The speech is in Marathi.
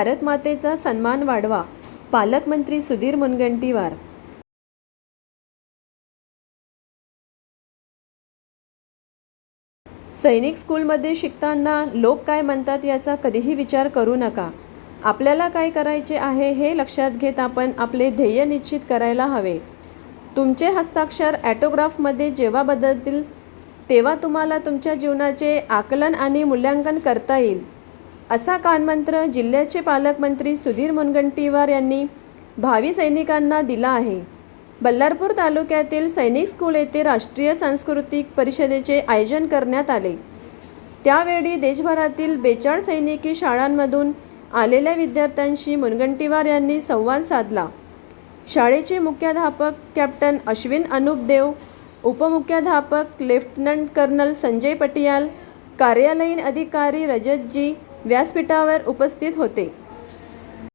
भारत मातेचा सन्मान वाढवा, पालकमंत्री सुधीर मुनगंटीवार. सैनिक स्कूलमध्ये शिकताना लोक काय म्हणतात याचा कधीही विचार करू नका. आपल्याला काय करायचे आहे हे लक्षात घेत आपण आपले ध्येय निश्चित करायला हवे. तुमचे हस्ताक्षर ऑटोग्राफमध्ये जेव्हा बदलतील तेव्हा तुम्हाला तुमच्या जीवनाचे आकलन आणि मूल्यांकन करता येईल, असा कानमंत्र जिल्ह्याचे पालकमंत्री सुधीर मुनगंटीवार यांनी भावी सैनिकांना दिला आहे. बल्लारपूर तालुक्यातील सैनिक स्कूल येथे राष्ट्रीय सांस्कृतिक परिषदेचे आयोजन करण्यात आले. त्यावेळी देशभरातील 42 सैनिकी शाळांमधून आलेल्या विद्यार्थ्यांशी मुनगंटीवार यांनी संवाद साधला. शाळेचे मुख्याध्यापक कॅप्टन अश्विन अनुप देव, उपमुख्याध्यापक लेफ्टनंट कर्नल संजय पटियाल, कार्यालयीन अधिकारी रजतजी व्यासपीठावर उपस्थित होते.